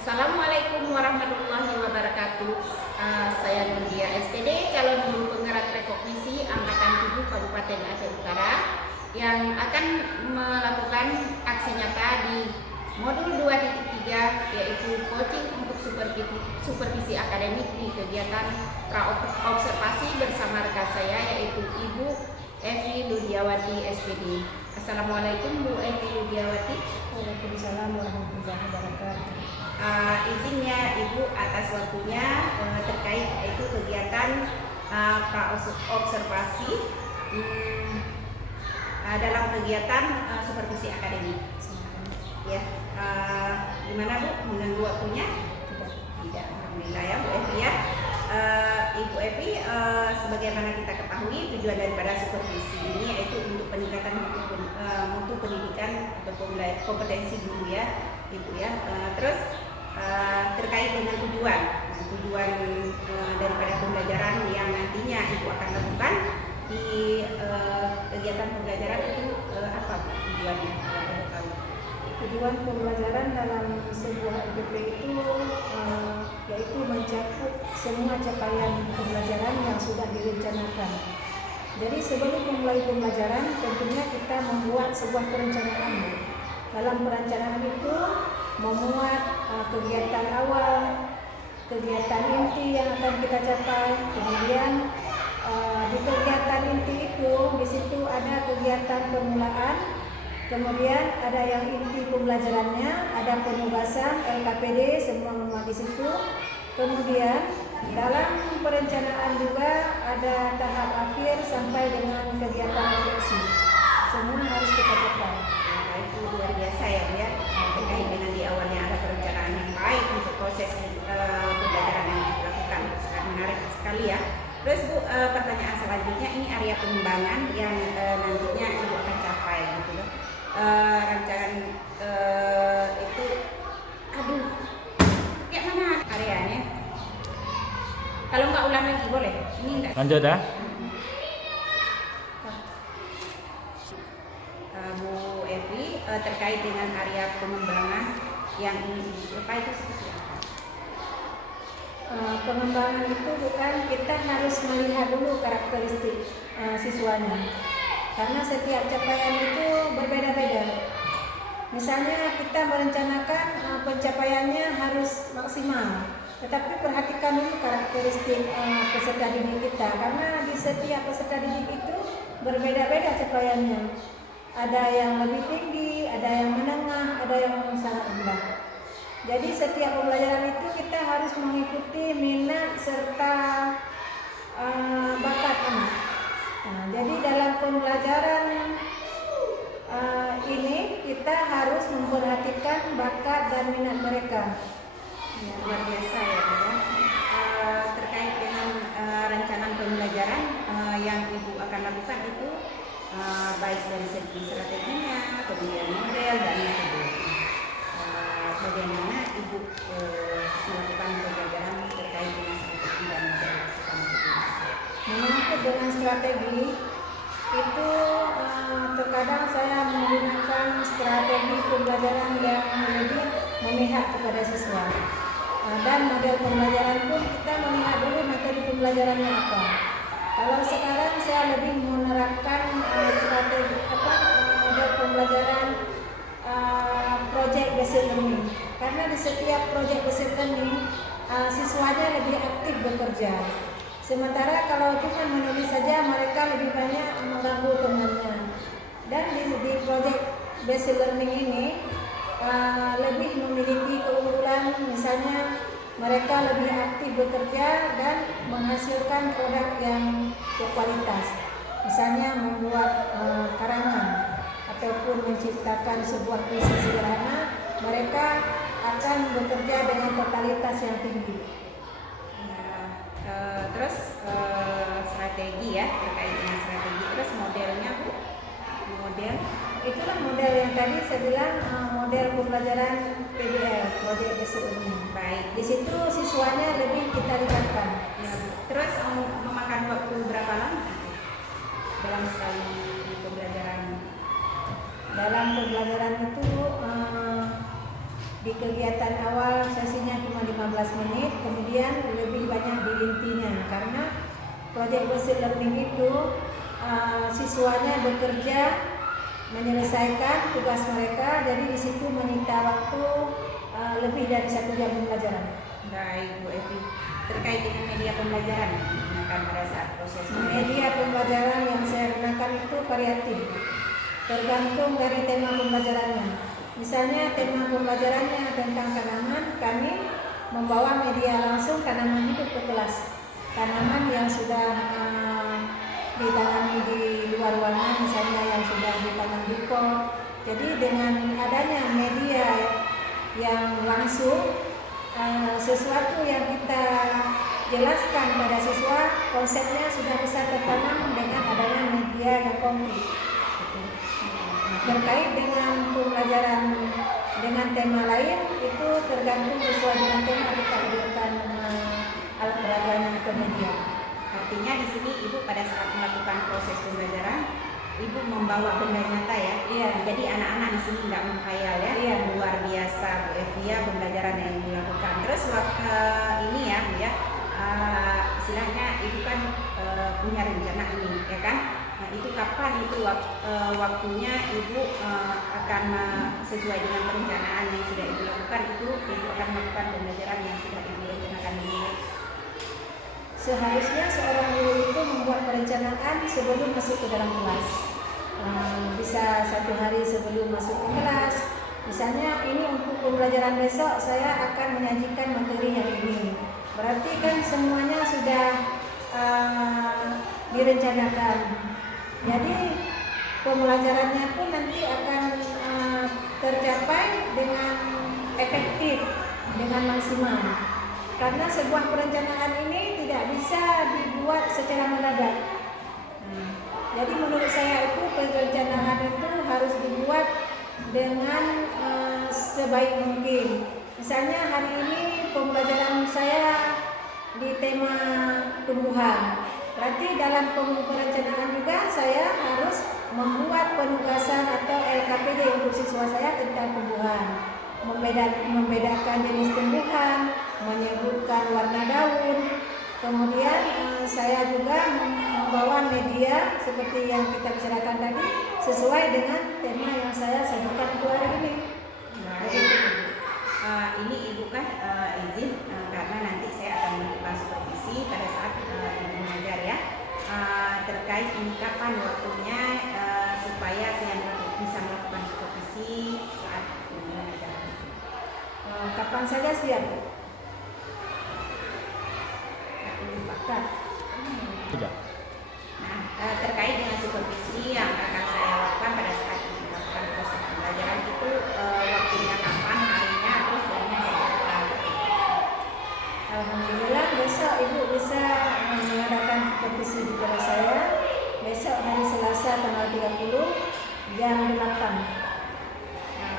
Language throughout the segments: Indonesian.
Assalamualaikum warahmatullahi wabarakatuh. Saya Nurdia SPD, calon guru penggerak rekognisi Angkatan 7 Kabupaten Aceh Utara yang akan melakukan aksi nyata di modul 2.3 yaitu coaching untuk supervisi akademik di kegiatan praobservasi bersama rekan saya yaitu Ibu Evi Ludiawati SPD. Assalamualaikum Bu Evi Ludiawati. Waalaikumsalam warahmatullahi wabarakatuh. Izinnya Ibu atas waktunya terkait itu kegiatan praobservasi dalam kegiatan supervisi akademik. Ya, gimana Bu? Mengganggu waktunya? Tidak. Alhamdulillah ya Bu Evi ya. Ibu Evi, sebagaimana kita ketahui tujuan daripada supervisi ini yaitu untuk peningkatan mutu pendidikan ataupun kompetensi guru ya Ibu ya. Terus terkait dengan tujuan daripada pembelajaran yang nantinya Ibu akan lakukan di kegiatan pembelajaran itu apa Bu tujuannya? Tujuan pembelajaran dalam sebuah LPP itu yaitu mencakup semua capaian pembelajaran yang sudah direncanakan. Jadi sebelum memulai pembelajaran tentunya kita membuat sebuah perencanaan. Dalam perencanaan itu memuat kegiatan awal, kegiatan inti yang akan kita capai, kemudian di kegiatan inti itu di situ ada kegiatan permulaan, kemudian ada yang inti pembelajarannya, ada penugasan, LKPD, semua memuat di situ. Kemudian dalam perencanaan juga ada tahap akhir sampai dengan kegiatan refleksi. Semua harus kita capai. Itu luar biasa ya Bu ya, terkait dengan di awalnya ada perencanaan yang baik untuk proses pembelajaran yang dilakukan. Sangat menarik sekali ya. Terus Bu, pertanyaan selanjutnya ini area pengembangan yang nantinya Ibu akan capai gitu loh. Rancangan itu kayak mana areanya? Kalau nggak ulang lagi boleh? Ini enggak. Lanjut ya. Bu Evi, terkait dengan area pengembangan yang ingin dicapai itu seperti apa? Pengembangan itu bukan kita harus melihat dulu karakteristik siswanya, karena setiap capaian itu berbeda-beda. Misalnya kita merencanakan pencapaiannya harus maksimal, tetapi perhatikan dulu karakteristik peserta didik kita, karena di setiap peserta didik itu berbeda-beda capaiannya. Ada yang lebih tinggi, ada yang menengah, ada yang sangat rendah. Jadi setiap pembelajaran itu kita harus mengikuti minat serta bakat anak. Nah, jadi dalam pembelajaran ini kita harus memperhatikan bakat dan minat mereka. Ya, luar biasa ya Bu ya. Terkait dengan rancangan pembelajaran yang Ibu akan lakukan itu baik dari segi strateginya, kemudian model dan metode. Bagaimana Ibu melakukan pembelajaran terkait dengan strategi dan model? Menyangkut dengan strategi itu terkadang saya menggunakan strategi pembelajaran yang lebih memihak kepada siswa, dan model pembelajaran pun kita melihat dulu materi pembelajarannya apa. Kalau sekarang saya lebih menerapkan strategi model pembelajaran project based learning, karena di setiap project based learning siswanya lebih aktif bekerja. Sementara kalau cuma menulis saja mereka lebih banyak mengganggu temannya. Dan di project based learning ini lebih memiliki keunggulan, misalnya mereka lebih aktif bekerja dan menghasilkan produk yang berkualitas. Misalnya membuat karangan ataupun menciptakan sebuah puisi sederhana, mereka akan bekerja dengan totalitas yang tinggi. Terus strategi ya, terkait dengan strategi. Terus modelnya Bu? Model? Itulah model yang tadi saya bilang, model pembelajaran PBL, Project Based Learning. Baik. Di situ siswanya lebih kita libatkan. Ya, terus memakan waktu berapa lama dalam sekali pembelajaran? Dalam pembelajaran itu di kegiatan awal sesi kemudian lebih banyak di intinya, karena project based learning itu siswanya bekerja menyelesaikan tugas mereka, jadi di situ menyita waktu lebih dari 1 jam pembelajaran. Baik Bu Evi, terkait dengan media pembelajaran yang digunakan pada saat proses Media pembelajaran yang saya gunakan itu variatif, tergantung dari tema pembelajarannya. Misalnya tema pembelajarannya tentang tanaman, kami membawa media langsung tanaman hidup ke kelas. Tanaman yang sudah ditanami di luar ruangan, misalnya yang sudah ditanam di pot. Jadi dengan adanya media yang langsung, sesuatu yang kita jelaskan pada siswa, konsepnya sudah bisa tertanam dengan adanya media yang konkret. Terkait dengan pembelajaran dengan tema lain, itu tergantung sesuai dengan tema kita hadirkan alat peraganya ke media. Artinya di sini Ibu pada saat melakukan proses pembelajaran, Ibu membawa benda nyata ya. Iya. Jadi anak-anak di sini nggak menghayal ya. Iya. Luar biasa Bu Evia pembelajaran yang dilakukan. Terus waktu ini ya Bu ya, istilahnya Ibu kan punya rencana ini ya kan. Nah, itu kapan itu waktunya Ibu akan sesuai dengan perencanaan yang sudah Ibu lakukan, itu Ibu akan melakukan pembelajaran yang sudah Ibu rencanakan ini. Seharusnya seorang guru itu membuat perencanaan sebelum masuk ke dalam kelas. Bisa 1 hari sebelum masuk ke kelas. Misalnya ini untuk pembelajaran besok saya akan menyajikan materi yang ini. Berarti kan semuanya sudah direncanakan. Jadi pembelajarannya pun nanti akan tercapai dengan efektif, dengan maksimal. Karena sebuah perencanaan ini tidak bisa dibuat secara mendadak. Jadi menurut saya itu perencanaan itu harus dibuat dengan sebaik mungkin. Misalnya hari ini pembelajaran saya di tema tumbuhan. Berarti dalam perencanaan juga saya harus membuat penugasan atau LKPD untuk siswa saya tentang tumbuhan. Membedakan jenis tumbuhan, menyebutkan warna daun. Kemudian saya juga membawa media seperti yang kita bicarakan tadi sesuai dengan tema yang saya sajikan untuk hari ini. Ini Ibu kan izin karena nanti saya akan melakukan supervisi pada saat Ibu mengajar ya. Terkait ini kapan waktunya supaya saya bisa melakukan supervisi saat Ibu mengajar. Kapan saja siap? Bakat. Tidak. Nah, terkait dengan supervisi yang akan saya lakukan pada saat Ibu melakukan proses pembelajaran itu waktunya kapan, harinya, terus jamnya kayak apa? Alhamdulillah besok Ibu bisa mengadakan supervisi di kelas saya. Besok hari Selasa tanggal 30 jam 8.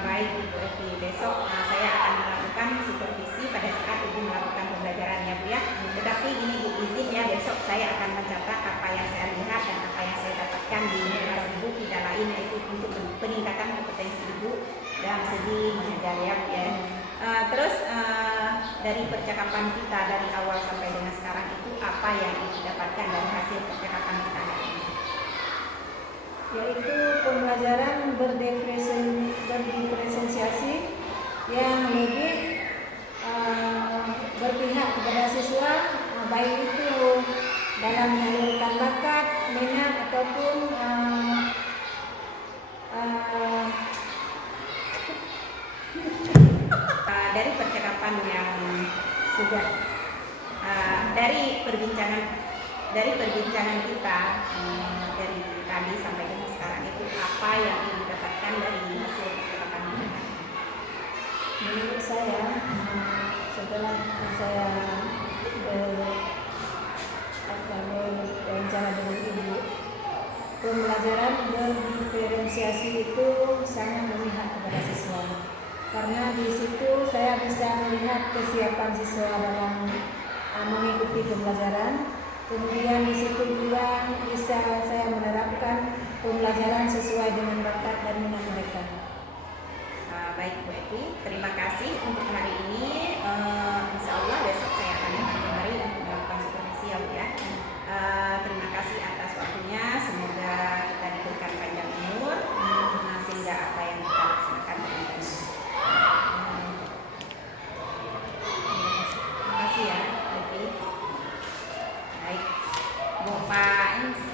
Baik Ibu Evi, besok saya akan melakukan supervisi pada saat Ibu melakukan pembelajarannya Bu ya. Tetapi ini Bu izin ya, besok saya akan mencatat apa yang saya lihat dan apa yang saya dapatkan di kelas Ibu, tidak lain yaitu untuk peningkatan kompetensi Ibu dalam segi mengajar ya Bu ya. Terus dari percakapan kita dari awal sampai dengan sekarang itu apa yang Ibu dapatkan dari hasil percakapan kita hari ini? Yaitu pembelajaran berdiferensiasi yang lebih berpihak kepada siswa, baik itu dalam menyalurkan bakat, minat ataupun dari percakapan yang sudah dari perbincangan kita dari tadi sampai dengan sekarang itu apa yang Ibu dapatkan dari hasil percakapan kita? menurut saya setelah saya berbicara dengan Ibu, pembelajaran berdiferensiasi itu sangat memihak kepada siswa. Karena di situ saya bisa melihat kesiapan siswa dalam mengikuti pembelajaran. Kemudian di situ juga bisa saya menerapkan pembelajaran sesuai dengan bakat dan minat mereka. Baik Bu Evi, terima kasih untuk hari ini. Insya Allah besok saya akan Pak